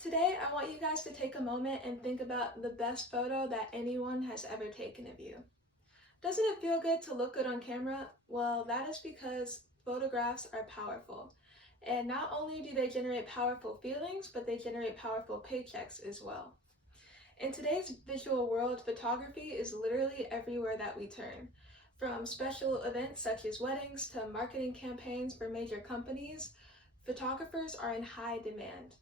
Today, I want you guys to take a moment and think about the best photo that anyone has ever taken of you. Doesn't it feel good to look good on camera? Well, that is because photographs are powerful. And not only do they generate powerful feelings, but they generate powerful paychecks as well. In today's visual world, photography is literally everywhere that we turn. From special events such as weddings to marketing campaigns for major companies, photographers are in high demand.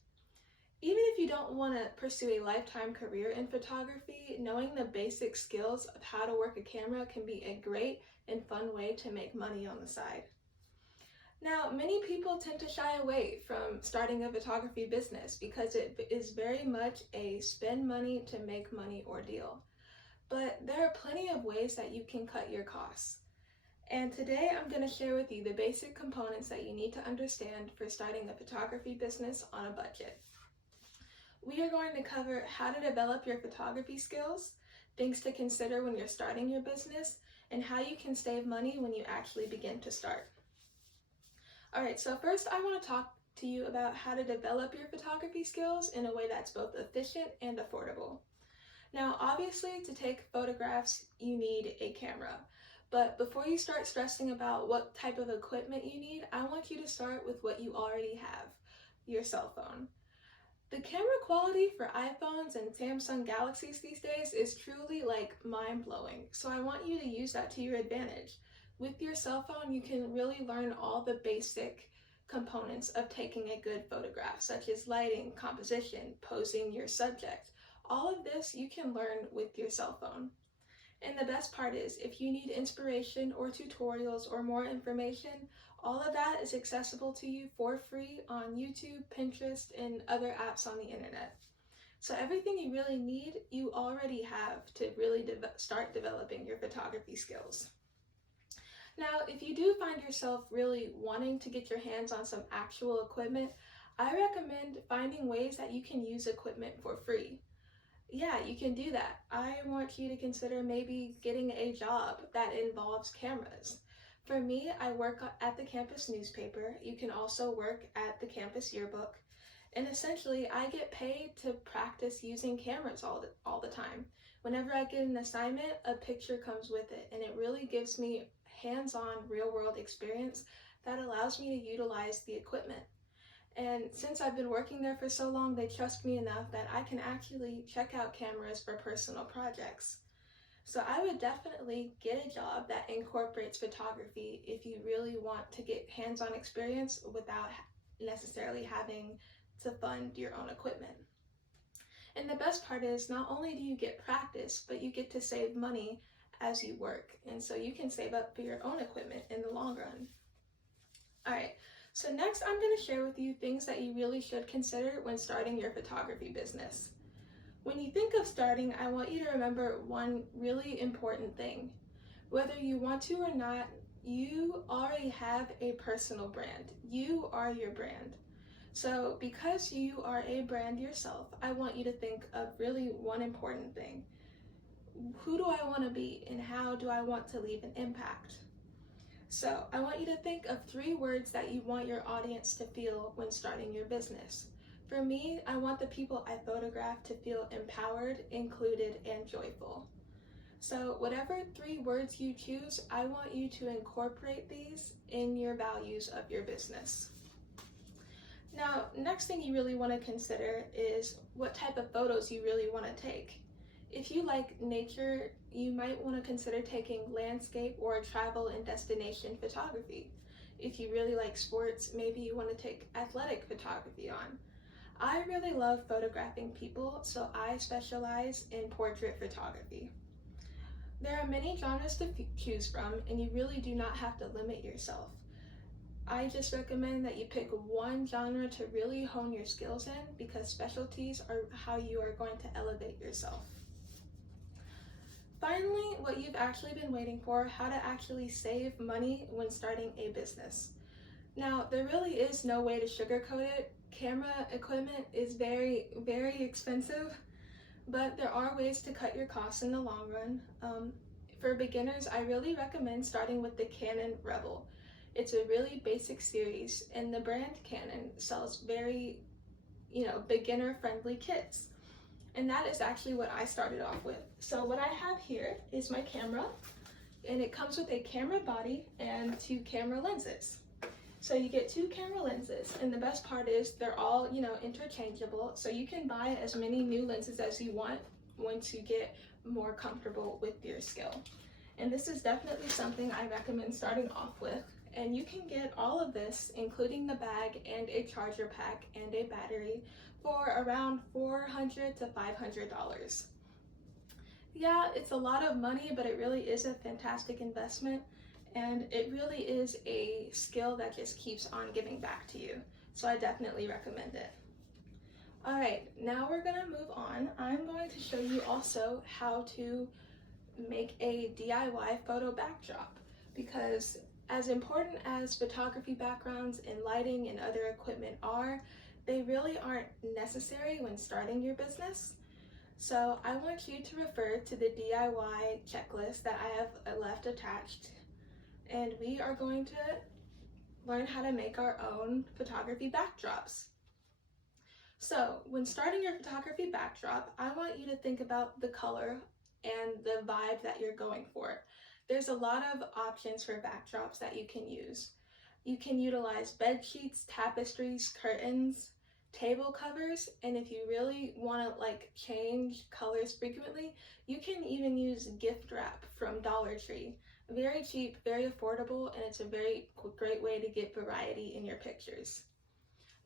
Even if you don't want to pursue a lifetime career in photography, knowing the basic skills of how to work a camera can be a great and fun way to make money on the side. Now, many people tend to shy away from starting a photography business because it is very much a spend money to make money ordeal. But there are plenty of ways that you can cut your costs. And today I'm going to share with you the basic components that you need to understand for starting a photography business on a budget. We are going to cover how to develop your photography skills, things to consider when you're starting your business, and how you can save money when you actually begin to start. Alright, so first I want to talk to you about how to develop your photography skills in a way that's both efficient and affordable. Now, obviously, to take photographs, you need a camera. But before you start stressing about what type of equipment you need, I want you to start with what you already have, your cell phone. The camera quality for iPhones and Samsung Galaxies these days is truly mind-blowing, so I want you to use that to your advantage. With your cell phone, you can really learn all the basic components of taking a good photograph, such as lighting, composition, posing your subject. All of this you can learn with your cell phone. And the best part is, if you need inspiration or tutorials or more information, all of that is accessible to you for free on YouTube, Pinterest, and other apps on the internet. So everything you really need, you already have to really start developing your photography skills. Now, if you do find yourself really wanting to get your hands on some actual equipment, I recommend finding ways that you can use equipment for free. Yeah, you can do that. I want you to consider maybe getting a job that involves cameras. For me, I work at the campus newspaper. You can also work at the campus yearbook. And essentially, I get paid to practice using cameras all the time. Whenever I get an assignment, a picture comes with it, and it really gives me hands-on real-world experience that allows me to utilize the equipment. And since I've been working there for so long, they trust me enough that I can actually check out cameras for personal projects. So I would definitely get a job that incorporates photography if you really want to get hands-on experience without necessarily having to fund your own equipment. And the best part is, not only do you get practice, but you get to save money as you work. And so you can save up for your own equipment in the long run. All right. So next, I'm going to share with you things that you really should consider when starting your photography business. When you think of starting, I want you to remember one really important thing. Whether you want to or not, you already have a personal brand. You are your brand. So because you are a brand yourself, I want you to think of really one important thing. Who do I want to be, and how do I want to leave an impact? So I want you to think of 3 words that you want your audience to feel when starting your business. For me, I want the people I photograph to feel empowered, included, and joyful. So whatever 3 words you choose, I want you to incorporate these in your values of your business. Now, next thing you really want to consider is what type of photos you really want to take. If you like nature, you might want to consider taking landscape or travel and destination photography. If you really like sports, maybe you want to take athletic photography on. I really love photographing people, so I specialize in portrait photography. There are many genres to choose from, and you really do not have to limit yourself. I just recommend that you pick one genre to really hone your skills in, because specialties are how you are going to elevate yourself. Finally, what you've actually been waiting for, how to actually save money when starting a business. Now, there really is no way to sugarcoat it. Camera equipment is very, very expensive, but there are ways to cut your costs in the long run. For beginners, I really recommend starting with the Canon Rebel. It's a really basic series, and the brand Canon sells very beginner friendly kits. And that is actually what I started off with. So what I have here is my camera, and it comes with a camera body and 2 camera lenses. So you get 2 camera lenses, and the best part is they're all, interchangeable. So you can buy as many new lenses as you want once you get more comfortable with your skill. And this is definitely something I recommend starting off with. And you can get all of this, including the bag and a charger pack and a battery, for around $400 to $500. Yeah, it's a lot of money, but it really is a fantastic investment, and it really is a skill that just keeps on giving back to you. So I definitely recommend it. All right, now we're gonna move on. I'm going to show you also how to make a DIY photo backdrop, because as important as photography backgrounds and lighting and other equipment are, they really aren't necessary when starting your business. So I want you to refer to the DIY checklist that I have left attached, and we are going to learn how to make our own photography backdrops. So when starting your photography backdrop, I want you to think about the color and the vibe that you're going for. There's a lot of options for backdrops that you can use. You can utilize bed sheets, tapestries, curtains, table covers, and if you really want to change colors frequently, you can even use gift wrap from Dollar Tree. Very cheap, very affordable, and it's a very great way to get variety in your pictures.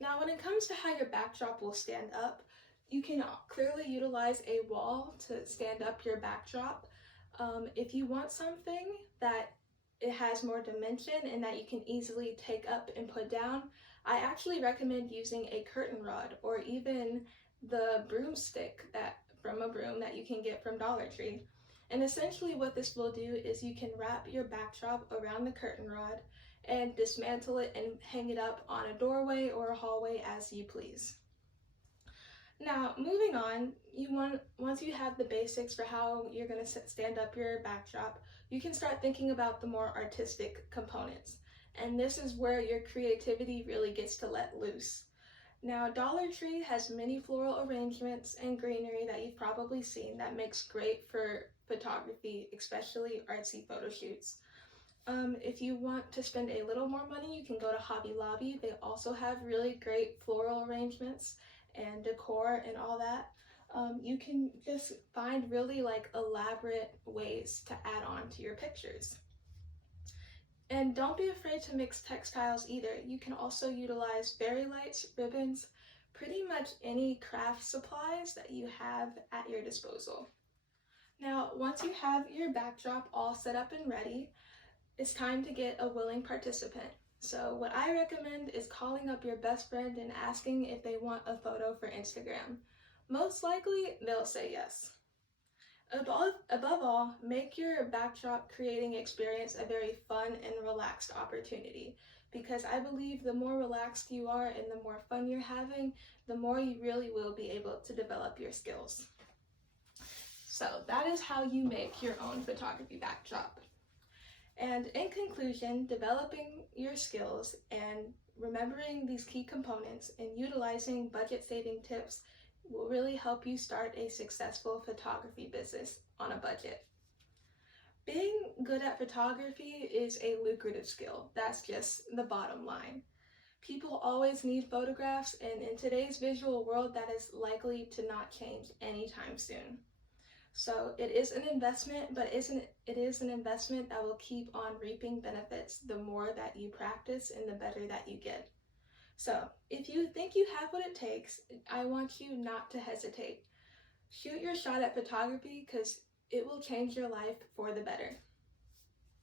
Now, when it comes to how your backdrop will stand up, you can clearly utilize a wall to stand up your backdrop. If you want something that it has more dimension and that you can easily take up and put down, I actually recommend using a curtain rod or even the broomstick from a broom that you can get from Dollar Tree. And essentially what this will do is you can wrap your backdrop around the curtain rod and dismantle it and hang it up on a doorway or a hallway as you please. Now, moving on, once you have the basics for how you're going to stand up your backdrop, you can start thinking about the more artistic components. And this is where your creativity really gets to let loose. Now, Dollar Tree has many floral arrangements and greenery that you've probably seen that makes great for photography, especially artsy photo shoots. If you want to spend a little more money, you can go to Hobby Lobby. They also have really great floral arrangements and decor and all that. You can just find really elaborate ways to add on to your pictures. And don't be afraid to mix textiles either. You can also utilize fairy lights, ribbons, pretty much any craft supplies that you have at your disposal. Now, once you have your backdrop all set up and ready, it's time to get a willing participant. So what I recommend is calling up your best friend and asking if they want a photo for Instagram. Most likely, they'll say yes. Above all, make your backdrop creating experience a very fun and relaxed opportunity, because I believe the more relaxed you are and the more fun you're having, the more you really will be able to develop your skills. So that is how you make your own photography backdrop. And in conclusion, developing your skills and remembering these key components and utilizing budget-saving tips will really help you start a successful photography business on a budget. Being good at photography is a lucrative skill. That's just the bottom line. People always need photographs, and in today's visual world, that is likely to not change anytime soon. So it is an investment, but it is an investment that will keep on reaping benefits the more that you practice and the better that you get. So if you think you have what it takes, I want you not to hesitate. Shoot your shot at photography, because it will change your life for the better.